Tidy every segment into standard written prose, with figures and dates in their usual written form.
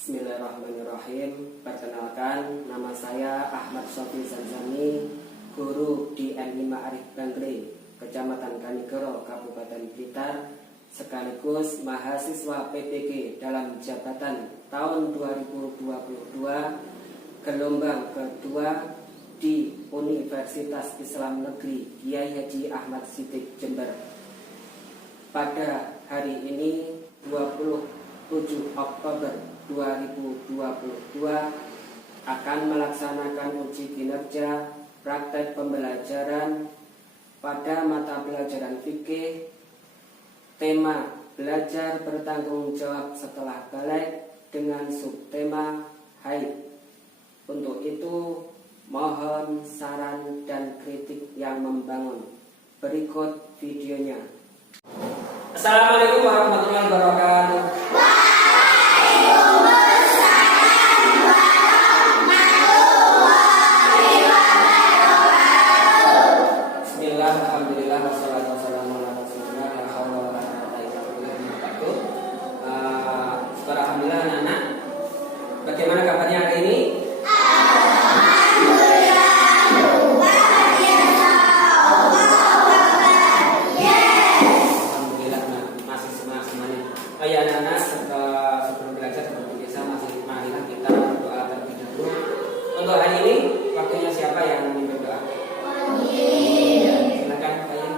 Bismillahirrahmanirrahim. Perkenalkan, nama saya Ahmad Sofi Zanzani, guru di MI Ma'arif Bangli, Kecamatan Kanigoro, Kabupaten Blitar, sekaligus mahasiswa PPG dalam jabatan tahun 2022 gelombang kedua di Universitas Islam Negeri Kiai Haji Ahmad Siddiq Jember. Pada hari ini 27 Oktober 2022 akan melaksanakan uji kinerja praktek pembelajaran pada mata pelajaran fikih, tema belajar bertanggung jawab setelah balik dengan subtema haid. Untuk itu mohon saran dan kritik yang membangun. Berikut videonya. Assalamualaikum warahmatullahi wabarakatuh. Bismillah, alhamdulillah, wassalatu wassalamu ala rasulillah, la haula wala quwwata illa billah. Alhamdulillah anak-anak. Bagaimana kabarnya hari ini? Ya anak-anak, sebelum belajar seperti biasa marilah kita berdoa terlebih dahulu. Untuk hari ini waktunya siapa yang memimpin doa? Ya, silakan Pak Yan.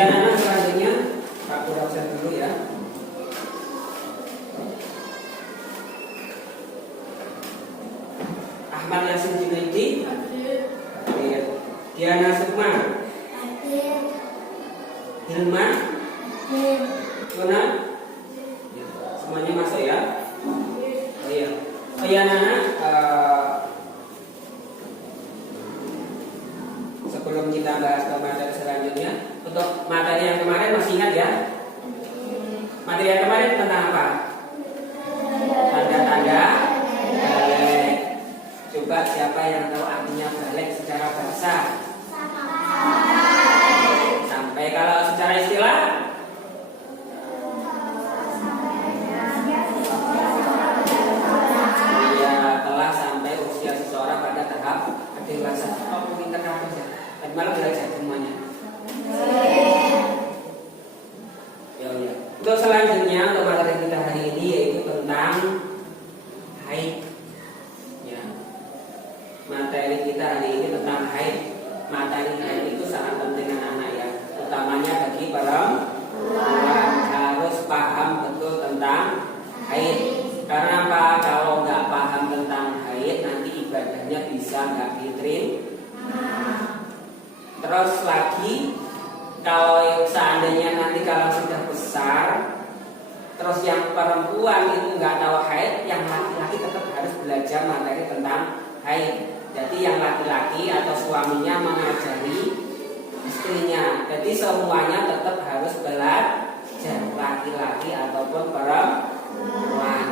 Anak-anak selanjutnya Pak Guru absen dulu ya. Ahmad Yasin Junaidi. Hadir. Diana Sukma. Hadir. Hilma. Hadir. Luna. Semuanya masuk ya. Oh iya. Oh iya anak-anak, sebelum kita bahas ke materi selanjutnya, untuk materi yang kemarin masih ingat ya? tentang haid. Materi haid itu sangat penting anak-anak ya, utamanya bagi perempuan harus paham betul tentang haid. Karena apa? Kalau nggak paham tentang haid nanti ibadahnya bisa nggak diterima. Terus lagi kalau seandainya nanti kalau sudah besar, terus yang perempuan itu nggak tahu haid, yang laki-laki tetap harus belajar materi tentang haid. Jadi yang laki-laki atau suaminya mengajari istrinya. Jadi semuanya tetap harus belajar, laki-laki ataupun perempuan.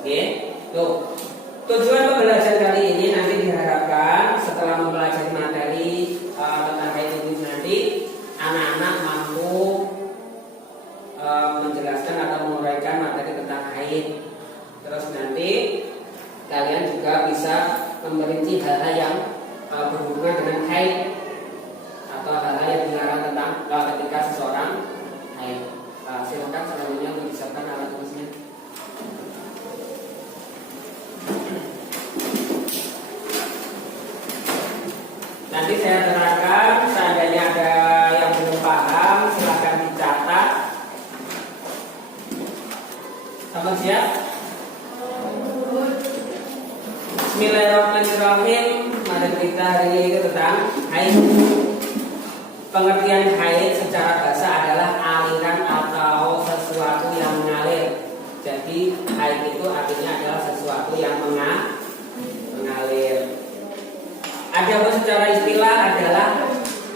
Oke, tuh. Tujuan pembelajaran kali ini nanti diharapkan setelah mempelajari materi tentang haid ini nanti anak-anak mampu menjelaskan atau menguraikan materi tentang haid. Terus nanti kalian juga bisa memperinci hal-hal yang berhubungan dengan haid atau hal-hal yang dilarang tentang ketika seseorang haid. Silakan selanjutnya untuk disiapkan alat tulisnya. Nanti saya terangkan, seandainya ada yang belum paham silakan dicatat. Sama siap? Bismillahirrahmanirrahim. Mari kita hari ini tentang haid. Pengertian haid secara bahasa adalah aliran atau sesuatu yang mengalir. Jadi haid itu artinya adalah sesuatu yang mengalir. Adapun secara istilah adalah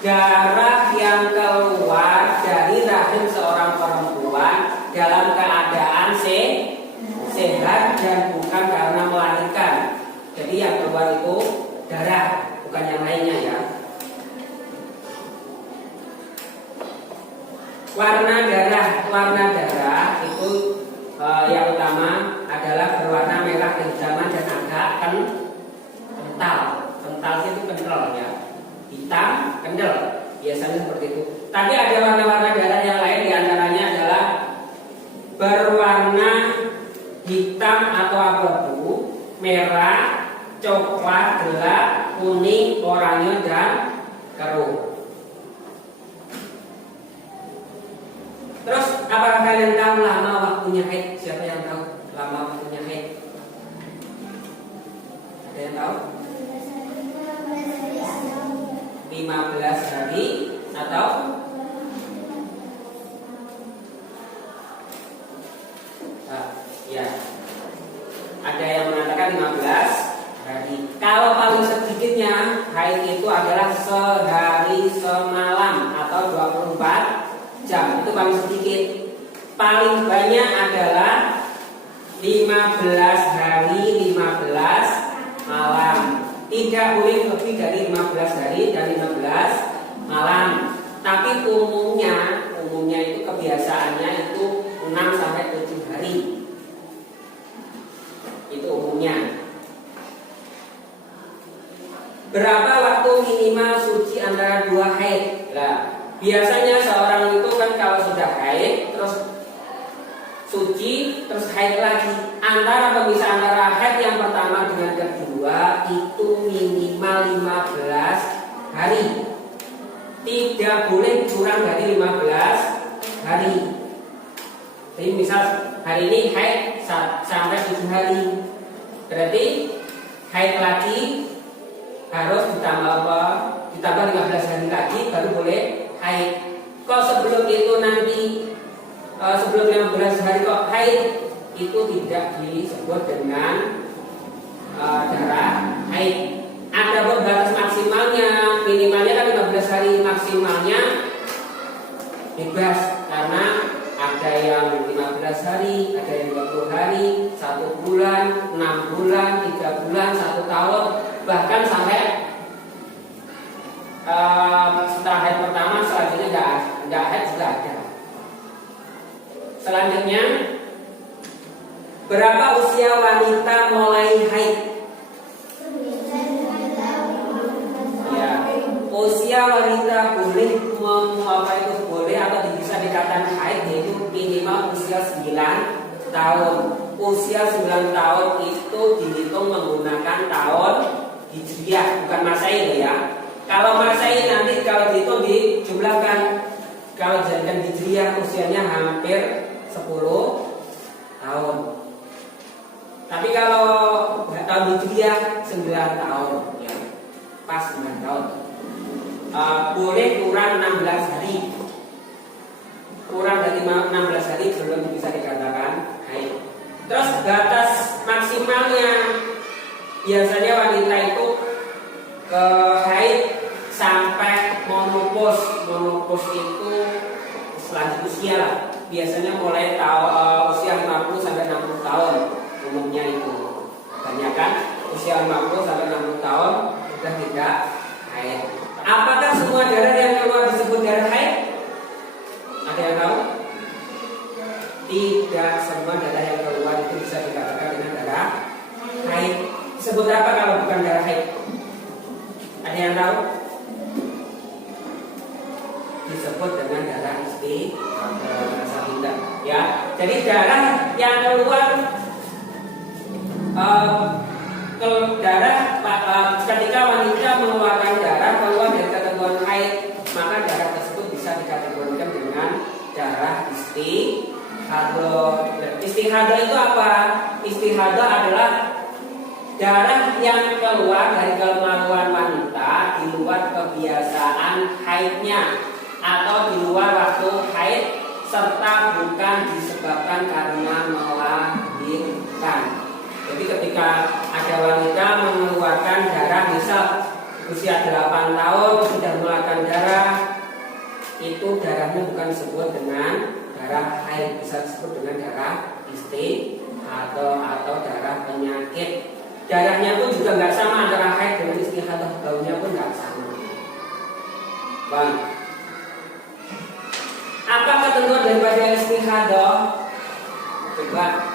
darah yang keluar dari rahim seorang perempuan dalam keadaan sehat dan bukan karena melahirkan. Jadi yang keluar itu darah, bukan yang lainnya ya. Warna darah itu yang utama adalah berwarna merah kehijaman dan agak kental. Kental itu kental ya, hitam kental, biasanya seperti itu. Tapi ada warna-warna darah yang lain, diantaranya adalah berwarna hitam atau abu-abu, merah, coklat gelap, kuning, oranye dan keruh. Terus apakah kalian tahu lama waktunya haid? Siapa yang tahu lama waktunya haid? Ada yang tahu? 15 hari atau ya, ada yang mengatakan 15 hari. Kalau paling sedikitnya haid itu adalah sehari semalam atau 24 jam, itu paling sedikit. Paling banyak adalah 15 hari 15 malam. Tidak boleh lebih dari 15 hari dan 15 malam. Tapi umumnya itu kebiasaannya itu 6 sampai 7 hari. Itu umumnya. Berapa waktu minimal suci antara dua haid? Nah, biasanya seorang itu kan kalau sudah haid terus suci terus haid lagi. Antara pemisah antara haid yang pertama dengan kedua itu minimal 15 hari. Tidak boleh kurang dari 15 hari. Jadi misal hari ini haid sampai 7 hari, berarti haid lagi harus ditambah 15 hari lagi baru boleh haid. Kalau sebelum itu nanti sebelum 15 hari kok haid, itu tidak disebut dengan darah haid. Ada batas maksimalnya, minimalnya kan 15 hari, maksimalnya bebas karena ada yang 15 hari, ada yang 20 hari, 1 bulan, 6 bulan, 3 bulan, 1 tahun, bahkan sampai setelah haid pertama selanjutnya nggak haid juga ada. Selanjutnya, berapa usia wanita mulai haid? Ya, usia wanita boleh boleh atau bisa dikatakan haid yaitu minimal usia 9 tahun. Usia 9 tahun itu dihitung menggunakan tahun Hijriah, bukan Masehi ya. Kalau Masehi nanti kalau dihitung dijumlahkan, kalau jadikan Hijriah usianya hampir 10 tahun. Tapi kalau tahun Hijriah 9 tahun, ya, pas 9 tahun. Boleh kurang 16 hari. Kurang dari 16 hari belum bisa dikatakan haid. Terus batas maksimalnya biasanya wanita itu ke haid sampai monopause. Monopause itu selanjut usia lah. Biasanya mulai usia 50 sampai 60 tahun umumnya itu. Kebanyakan usia 50 sampai 60 tahun sudah tidak haid. Apakah semua darah yang keluar disebut darah haid? Ada yang tahu? Tidak semua darah yang keluar itu bisa dikatakan dengan darah haid. Disebut apa kalau bukan darah haid? Ada yang tahu? Disebut dengan darah istihadah. Ya, jadi darah yang keluar ketika wanita mengeluarkan darah keluar dari ketentuan haid, maka darah tersebut bisa dikategorikan dengan darah istihadah. Istihadah itu apa? Istihadah adalah darah yang keluar dari kemaluan wanita di luar kebiasaan haidnya atau di luar waktu haid serta bukan disebabkan karena melahirkan. Jadi ketika ada wanita mengeluarkan darah, misal usia 8 tahun sudah mengeluarkan darah, itu darahnya bukan disebut dengan darah haid, bisa disebut dengan darah istihadah atau darah penyakit. Darahnya pun juga nggak sama antara haid dengan istihadah, baunya pun nggak sama. Bang, apa ketentuan daripada istihadah? Coba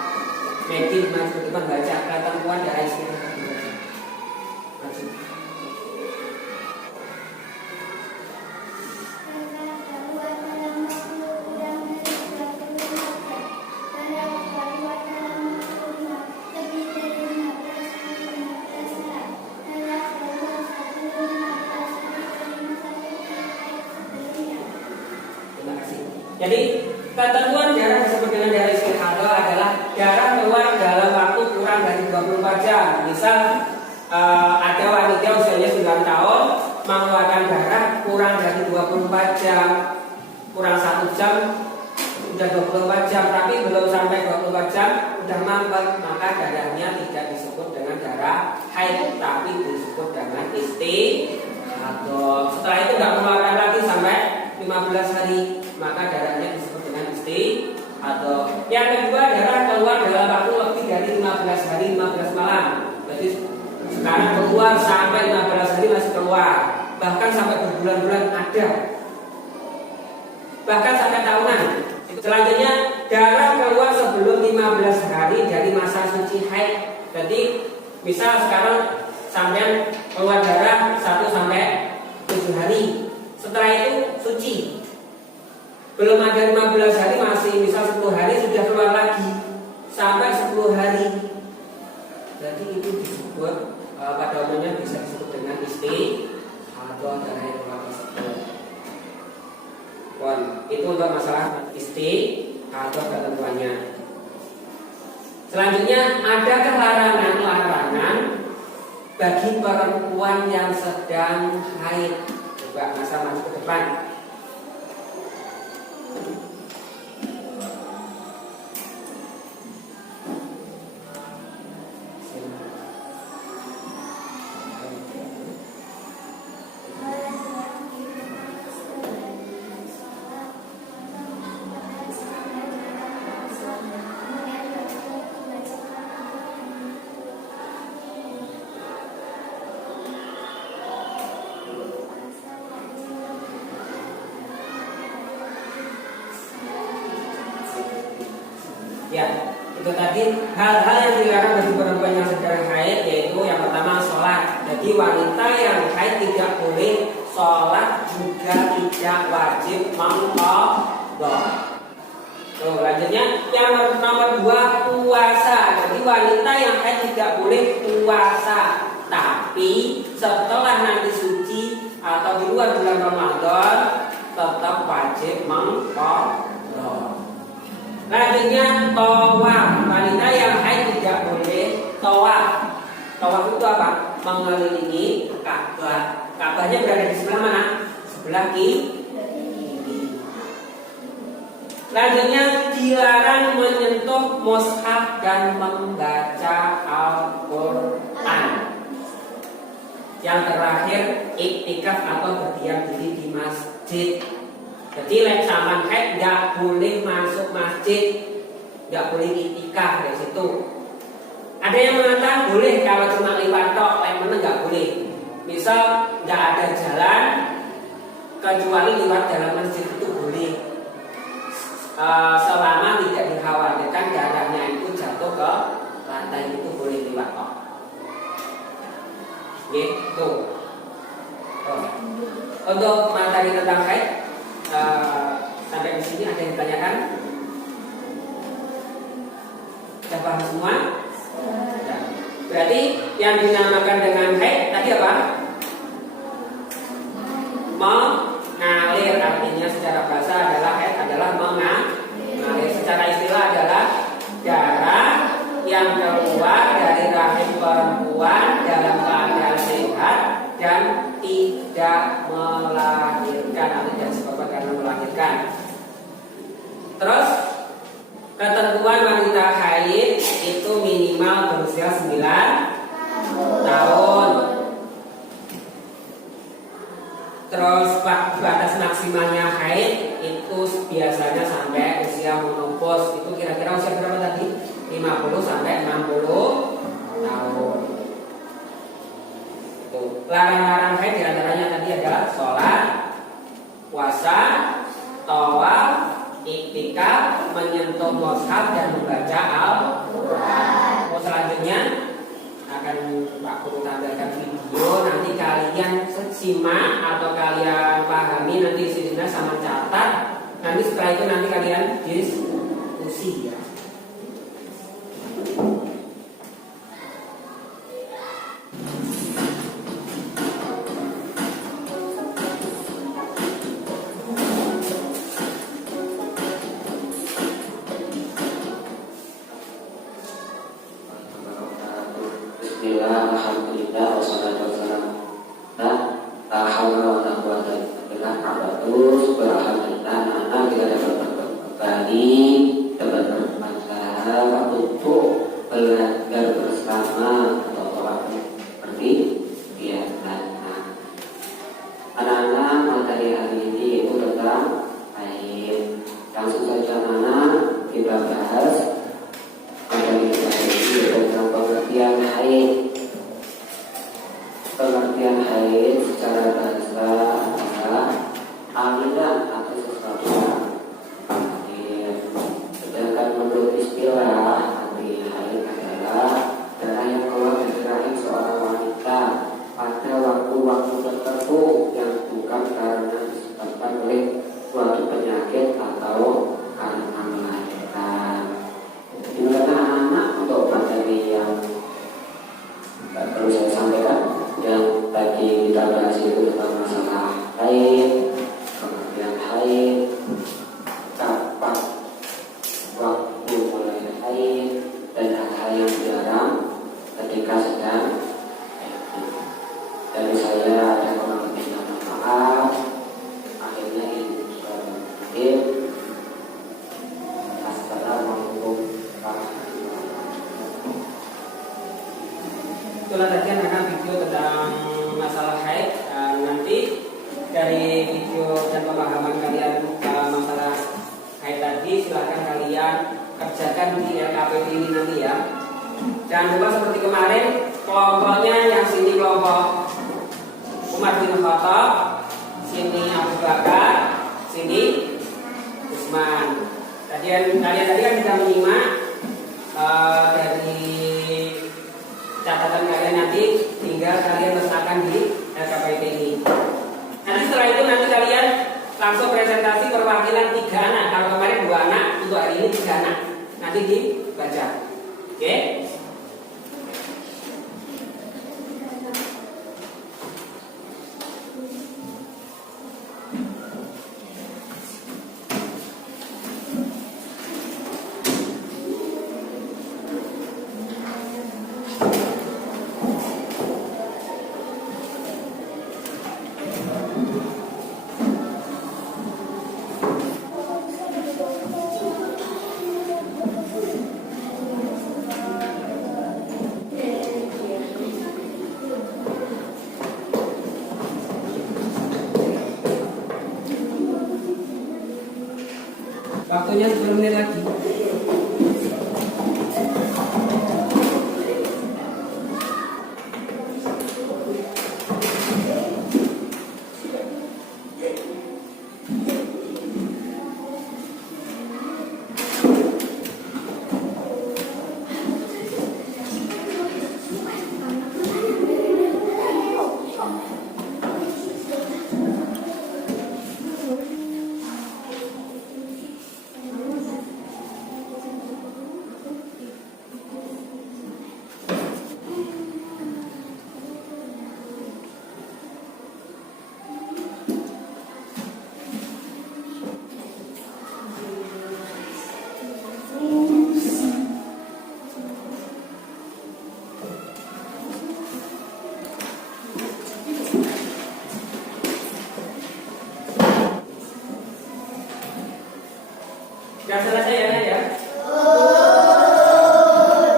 Medin maju ke depan baca ketentuan darah istihadah. Maju. Jadi ketentuan darah disebut dengan darah istihadah adalah darah keluar dalam waktu kurang dari 24 jam. Misal ada wanita usianya 9 tahun mengeluarkan darah kurang dari 24 jam, kurang 1 jam sudah 24 jam, tapi belum sampai 24 jam sudah mampet, maka darahnya tidak disebut dengan darah haid, tapi disebut dengan istihadah. Setelah itu tidak mengeluarkan lagi sampai 15 hari, maka darahnya disebut dengan istihadah. Yang kedua, darah keluar dalam waktu lebih dari 15 hari 15 malam. Jadi sekarang keluar sampai 15 hari masih keluar, bahkan sampai berbulan-bulan ada, bahkan sampai tahunan. Selanjutnya, darah keluar sebelum 15 hari dari masa suci haid. Jadi misal sekarang sampai keluar darah 1 sampai 7 hari, setelah itu suci. Belum ada 15 hari, masih misal 10 hari sudah keluar lagi sampai 10 hari. Jadi itu disebut pada umumnya bisa disebut dengan istihadah, darah yang keluar tersebut. Itu untuk masalah istihadah ketentuannya. Selanjutnya, adakah larangan-larangan bagi perempuan yang sedang haid? Coba masa maju ke depan. Ya, itu tadi hal-hal yang dilarang bagi perempuan yang sedang haid, yaitu yang pertama sholat. Jadi wanita yang haid tidak boleh sholat, juga tidak wajib mengqadha. Selanjutnya yang nomor 2, puasa. Jadi wanita yang haid tidak boleh puasa, tapi setelah nanti suci atau di luar bulan Ramadan tetap wajib mengqadha. Selanjutnya tawaf, wanita yang haid tidak boleh tawaf. Tawaf itu apa? Mengelilingi Ka'bah. Ka'bahnya berada di sebelah mana? Sebelah kiri. Selanjutnya dilarang menyentuh mushaf dan membaca Al-Quran. Yang terakhir iktikaf atau berdiam diri di masjid. Jadi lek zaman haid tidak boleh masuk masjid, tidak boleh iktikaf dari situ. Ada yang mengatakan boleh kalau cuma lewat tok, yang mana nggak boleh. Misal nggak ada jalan kecuali lewat dalam masjid itu boleh. Selama tidak dikhawatirkan darahnya itu jatuh ke lantai itu boleh lewat tok. Gitu. Untuk materi tentang haid sampai di sini ada yang ditanyakan? Sudah paham semua? Ya. Berarti yang dinamakan dengan haid tadi apa? Mengalir, artinya secara bahasa adalah haid adalah mengalir. Secara istilah adalah darah yang keluar dari rahim perempuan dalam keadaan sehat dan tidak melahirkan atau tidak sebab karena melahirkan. Terus ketentuan wanita haid itu minimal berusia 9 tahun. Terus batas maksimalnya haid itu biasanya sampai usia menopause. Itu kira-kira usia berapa tadi? 50 sampai 60 tahun. Larang-larang haid diantaranya tadi adalah sholat, puasa, tawaf, iktikaf, menyentuh mushaf dan membaca Al-Quran. Selanjutnya akan Pak Guru tampilkan video, nanti kalian simak atau kalian pahami nanti isinya sama catat. Nanti setelah itu nanti kalian diskusi ya. Alhamdulillah wassalatu wassalamu la haula wala quwwata illa billah. Terus beralhamdulillah anak kita dapat kembali dapat bermanfaat untuk belajar bersama atau seperti biasa. Anak-anak materi hari ini itu tentang haid. Langsung saja anak kita bahas materi hari ini tentang pengertian haid. Pengertian haid secara bahasa adalah aliran atau sesuatu yang sedangkan menurut istilah arti haid adalah darah yang keluar dari rahim seorang wanita pada waktu-waktu tertentu yang bukan karena disebabkan oleh suatu penyakit atau karena melahirkan. Gimana anak-anak untuk materi yang perlu saya sampaikan? Yang tadi kita bahas itu tentang masalah haid, pengertian haid, kapan waktu mulai haid, dan hal-hal yang dilarang ketika sedang haid. Dari saya ada kurang lebih maaf. Akhirnya ini sudah berakhir. Assalamualaikum warahmatullahi. Itulah tadi akan video tentang masalah haid. Nanti dari video dan pemahaman kalian masalah haid tadi silahkan kalian kerjakan di LKPD ini nanti ya. Jangan lupa seperti kemarin kelompoknya yang sini kelompok Umar bin Khattab, sini Abu Bakar, sini Utsman. Kalian tadi kan bisa menyimak dari catatan kalian, nanti tinggal kalian letakkan di LKPD ini. Nanti setelah itu nanti kalian langsung presentasi perwakilan 3 anak. Kalau kemarin 2 anak, untuk hari ini 3 anak. Nanti dibaca. Oke? Waktunya 10 menit lagi. Sudah selesai ya, Nak, ya?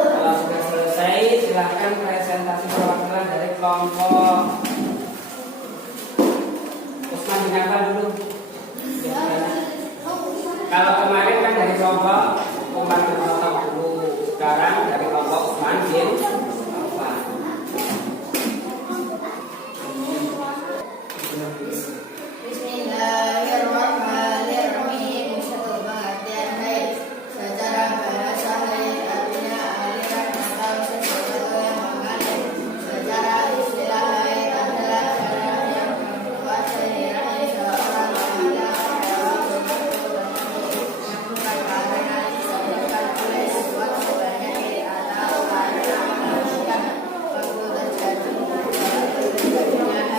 Kalau sudah selesai, silahkan presentasi perwakilan dari kelompok Usman bin Affan dulu. Kalau kemarin kan dari kelompok Umar bin Khattab dulu, sekarang dari kelompok Usman bin Affan. Bismillahirrahmanirrahim. Satu pengertian haid secara bahasa haid artinya aliran atau sesuatu yang mengalir. Secara istilah haid adalah darah yang keluar dari rahim seorang wanita pada waktu tertentu yang bukan karena disebabkan oleh sesuatu penyakit atau karena melahirkan. Waktu terjadinya haid dari semalam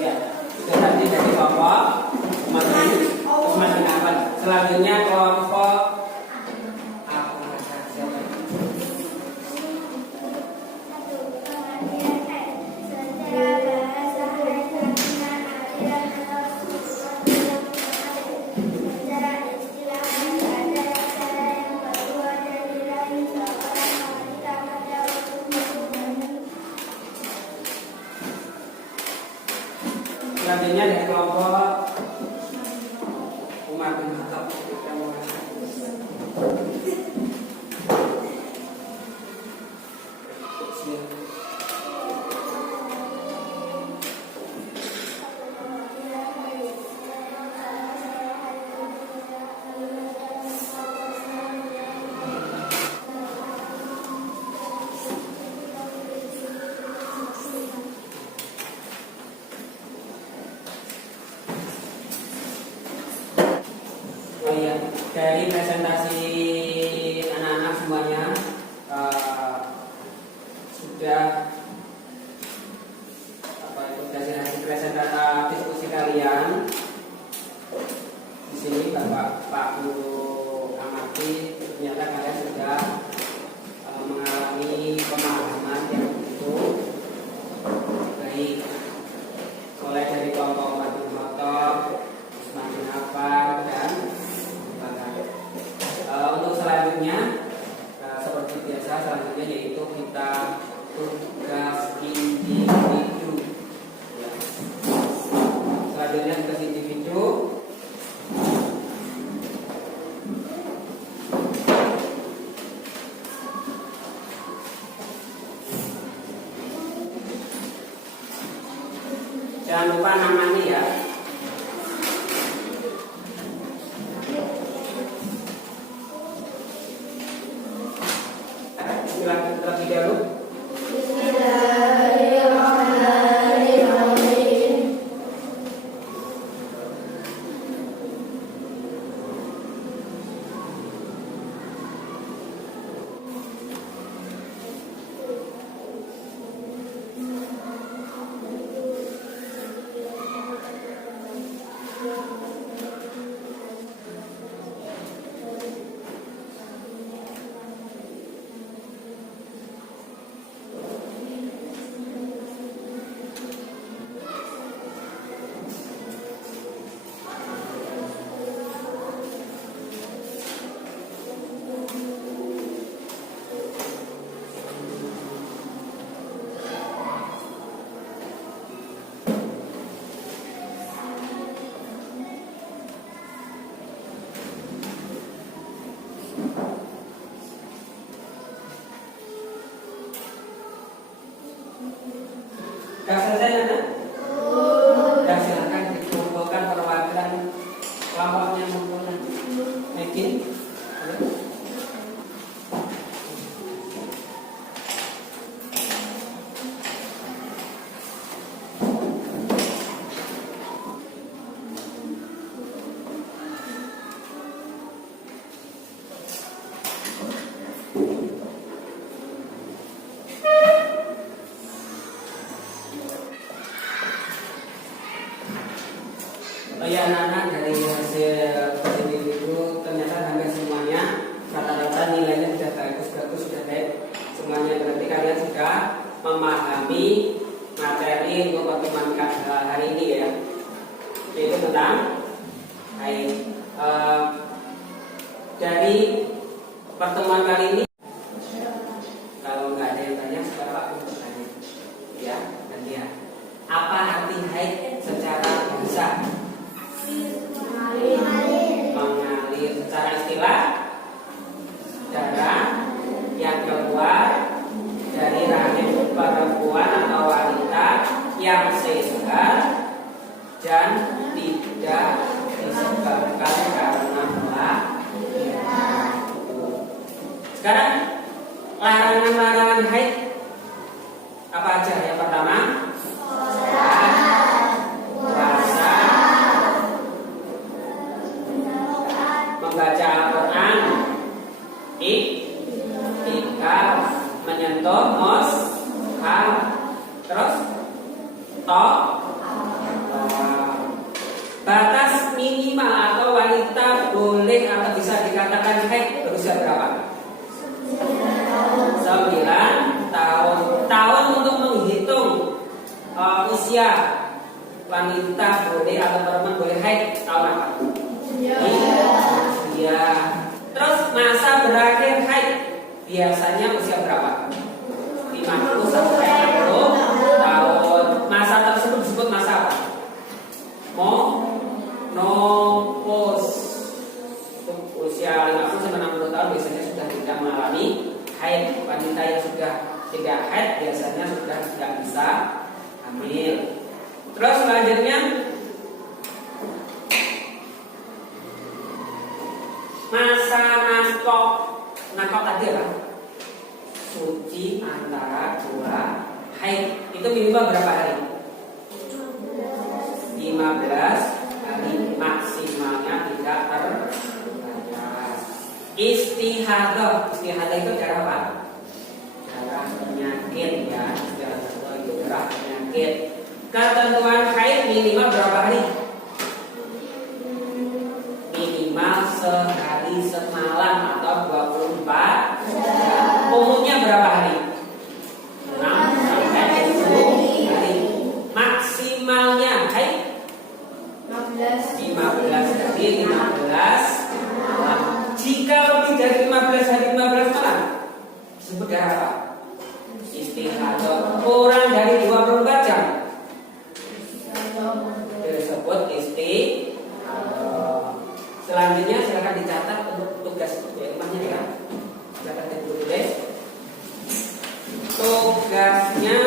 Ya, itu tadi dari kelompok Usman bin Affan. Selanjutnya kelompok selanjutnya dari kelompok Umar bin Khattab. Oh iya, dari presentasi anak-anak semuanya sudah dari hasil presentasi diskusi kalian. Di sini Pak Guru amati ternyata kalian sudah mengalami pemahaman yang begitu baik, mulai dari kelompok Umar bin Khattab, Usman bin Affan dan untuk selanjutnya seperti biasa selanjutnya yaitu kita tugas individu. Ya. Selanjutnya tugas individu. Jangan lupa namanya ya. Silakan terlebih dahulu. Bismillahirrahmanirrahim. Oh ya anak-anak, dari hasil penelitian itu ternyata hampir semuanya rata-rata nilainya sudah bagus, sudah baik semuanya. Berarti kalian sudah memahami materi untuk pertemuan hari ini ya, yaitu tentang haid. Dari pertemuan kali ini, kalau nggak ada yang tanya, sekarang aku bertanya ya, nanti ya. Apa arti haid secara bahasa? Mengalir. Secara istilah, darah yang keluar dari rahim perempuan atau wanita yang sehat dan tidak disebabkan karena melahirkan. Sekarang larangan-larangan haid apa aja? Yang pertama, puasa, membaca Al-Quran, iktikaf, menyentuh mushaf, terus batas minimal atau wanita boleh atau bisa dikatakan haid berusia berapa? 9 tahun. Tahun untuk menghitung usia wanita boleh atau perempuan boleh haid tahun apa? Iya. Terus masa berakhir haid biasanya usia berapa? 50 sampai 60 tahun. Masa tersebut disebut masa apa? Menopause. Usia 50 sampai 60 tahun biasanya sudah tidak mengalami haid. Wanita yang sudah tidak haid biasanya sudah tidak bisa hamil. Terus selanjutnya masa nakok tadi apa? Suci antara dua haid. Itu minimal berapa hari? 15 hari, maksimalnya tidak terbatas. Istihadah itu darah apa? Darah penyakit ya. Istihadah itu darah penyakit. Ketentuan haid minimal berapa hari? Minimal sehari semalam atau 24 jam. Umumnya berapa hari? 6 sampai 10 hari. Maksimalnya haid 15 hari 15 malam. Jika lebih dari 15 hari 15 malam disebut darah apa? Istihadah. Kurang dari 24 jam disebut istihadah. Selanjutnya silakan dicatat untuk tugas rumahnya ya. Silakan ditulis. Tugasnya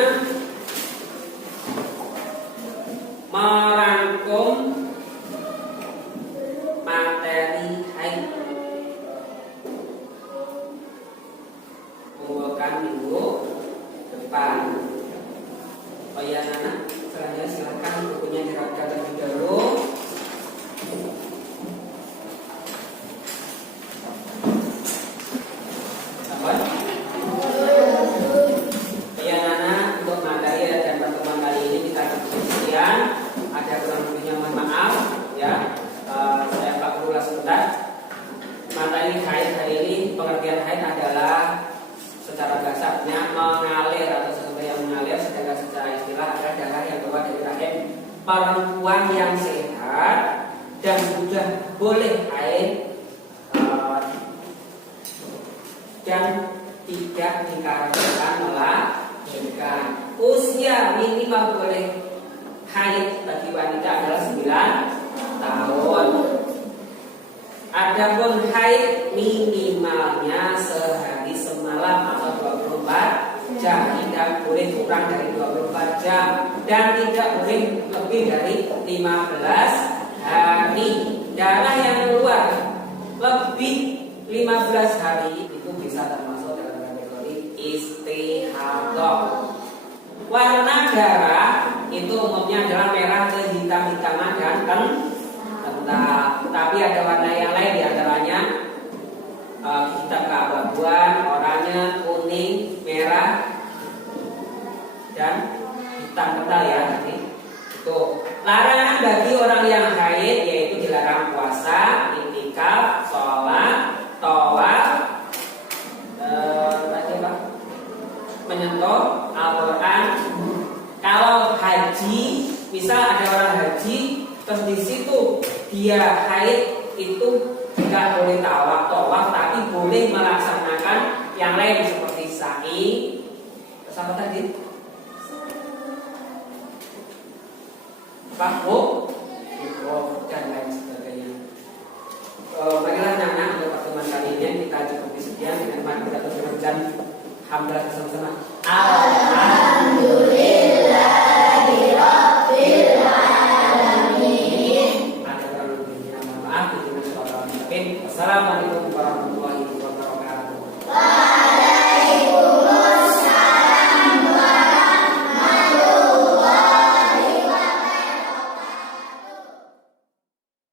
merangkum materi haid. Mengumpulkan minggu depan. Oh ya anak, selanjutnya silakan bukunya dirapkan terlebih dahulu. Ya anak, untuk materi dan pertemuan kali ini kita kemudian ada kurang lebihnya mohon maaf ya. Saya Pak Guru sebentar. Materi haid hari ini, pengertian haid adalah secara bahasanya mengalir atau sesuatu yang mengalir, sedangkan secara istilah adalah darah yang keluar dari rahim perempuan yang sehat dan sudah boleh haid dan tidak dikarenakan melahirkan. Usia minimal boleh haid bagi wanita adalah 9 tahun. Adapun haid minimalnya sehari semalam atau 24 jam, tidak boleh kurang dari 24 jam dan tidak boleh lebih dari 15 hari. Darah yang keluar lebih 15 hari itu bisa termasuk dalam kategori istihadah. Warna darah itu umumnya adalah merah kehitam-hitaman dan kental. Tapi ada warna yang lain diantaranya hitam keabu-abuan, oranye, kuning, merah, dan hitam kental ya. Nanti Tuh, larangan bagi orang yang haid yaitu dilarang puasa, iktikaf, sholat, tawaf, menyentuh Al-Quran. Kalau haji, misal ada orang haji, terus di situ dia haid, itu tidak boleh tawaf, tapi boleh melaksanakan yang lain seperti sa'i, terus apa tadi? Pakuk, dan lain sebagainya. Marilah anak-anak untuk pertemuan kali ini kita cukup sekian dengan mari kita teruskan dan hamdalah bersama-sama. Alhamdulillahirabbil alamin. Ada kurang lebihnya, mohon maaf. Assalamualaikum warahmatullahi wabarakatuh.